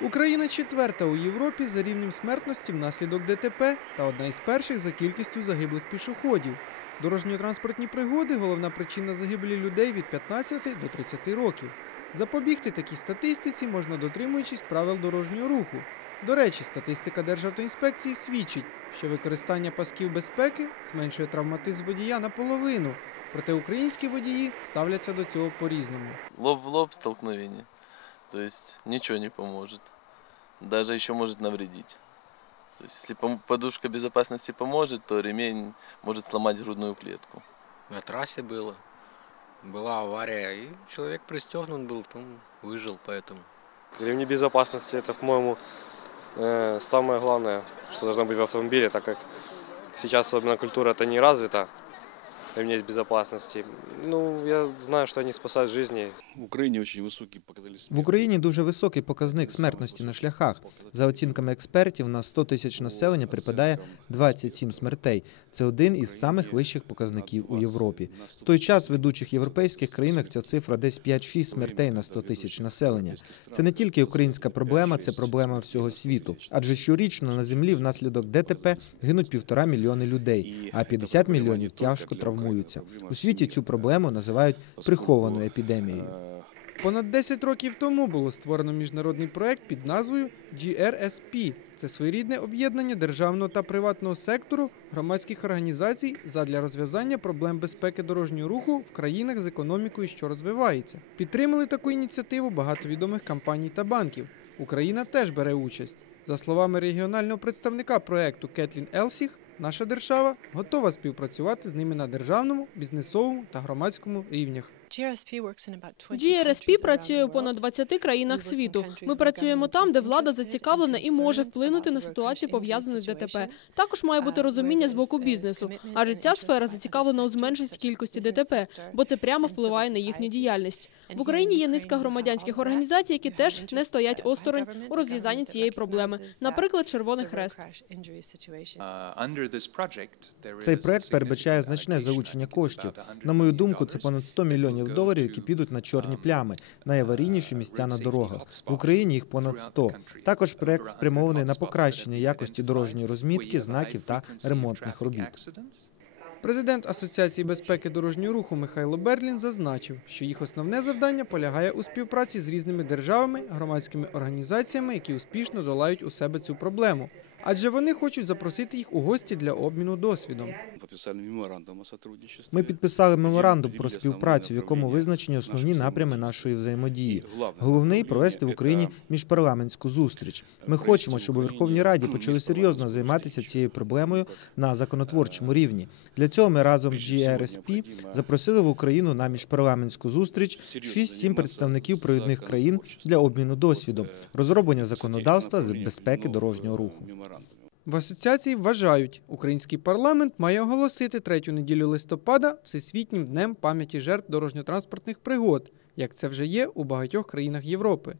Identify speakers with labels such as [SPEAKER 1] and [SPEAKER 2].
[SPEAKER 1] Україна четверта у Європі за рівнем смертності внаслідок ДТП та одна із перших за кількістю загиблих пішоходів. Дорожньо-транспортні пригоди головна причина загибелі людей від 15 до 30 років. Запобігти такій статистиці можна дотримуючись правил дорожнього руху. До речі, статистика Державтоінспекції свідчить, що використання пасків безпеки зменшує травматизм водія наполовину, проте українські водії ставляться до цього по-різному.
[SPEAKER 2] Лоб в лоб столкновение. То есть ничего не поможет. Даже еще может навредить. То есть если подушка безопасности поможет, то ремень может сломать грудную клетку.
[SPEAKER 3] На трассе было. Была авария, и человек пристегнут был, там выжил поэтому.
[SPEAKER 4] Ремни безопасности это, по-моему, э, самое главное, что должно быть в автомобиле, так как сейчас особенно культура это не развита, ремней безопасности. Ну, я знаю, что они спасают жизни.
[SPEAKER 5] В Україні очень високий показатель
[SPEAKER 6] В Україні дуже високий показник смертності на шляхах. За оцінками експертів, на 100 тисяч населення припадає 27 смертей. Це один із самих вищих показників у Європі. В той час в ведучих європейських країнах ця цифра десь 5-6 смертей на 100 тисяч населення. Це не тільки українська проблема, це проблема всього світу. Адже щорічно на землі внаслідок ДТП гинуть півтора мільйони людей, а 50 мільйонів тяжко травмуються. У світі цю проблему називають прихованою епідемією.
[SPEAKER 1] Понад 10 років тому було створено міжнародний проект під назвою GRSP. Це своєрідне об'єднання державного та приватного сектору громадських організацій задля розв'язання проблем безпеки дорожнього руху в країнах з економікою, що розвивається. Підтримали таку ініціативу багато відомих компаній та банків. Україна теж бере участь. За словами регіонального представника проекту Кетлін Елсіх, наша держава готова співпрацювати з ними на державному, бізнесовому та громадському рівнях.
[SPEAKER 7] GRSP працює у понад 20 країнах світу. Ми працюємо там, де влада зацікавлена і може вплинути на ситуацію, пов'язану з ДТП. Також має бути розуміння з боку бізнесу, адже ця сфера зацікавлена у зменшенні кількості ДТП, бо це прямо впливає на їхню діяльність. В Україні є низка громадянських організацій, які теж не стоять осторонь у розв'язанні цієї проблеми. Наприклад, Червоний Хрест.
[SPEAKER 6] Цей проект передбачає значне залучення коштів. На мою думку, це понад 100 мільйонів доларів, які підуть на чорні плями, найаварійніші місця на дорогах. В Україні їх понад 100. Також проект спрямований на покращення якості дорожньої розмітки, знаків та ремонтних робіт.
[SPEAKER 1] Президент Асоціації безпеки дорожнього руху Михайло Берлін зазначив, що їх основне завдання полягає у співпраці з різними державами, громадськими організаціями, які успішно долають у себе цю проблему. Адже вони хочуть запросити їх у гості для обміну досвідом.
[SPEAKER 6] Ми підписали меморандум про співпрацю, в якому визначені основні напрями нашої взаємодії. Головний провести в Україні міжпарламентську зустріч. Ми хочемо, щоб у Верховній Раді почали серйозно займатися цією проблемою на законотворчому рівні. Для цього ми разом з GRSP запросили в Україну на міжпарламентську зустріч 6-7 представників провідних країн для обміну досвідом, розроблення законодавства з безпеки дорожнього руху.
[SPEAKER 1] В асоціації вважають, український парламент має оголосити третю неділю листопада всесвітнім днем пам'яті жертв дорожньо-транспортних пригод, як це вже є у багатьох країнах Європи.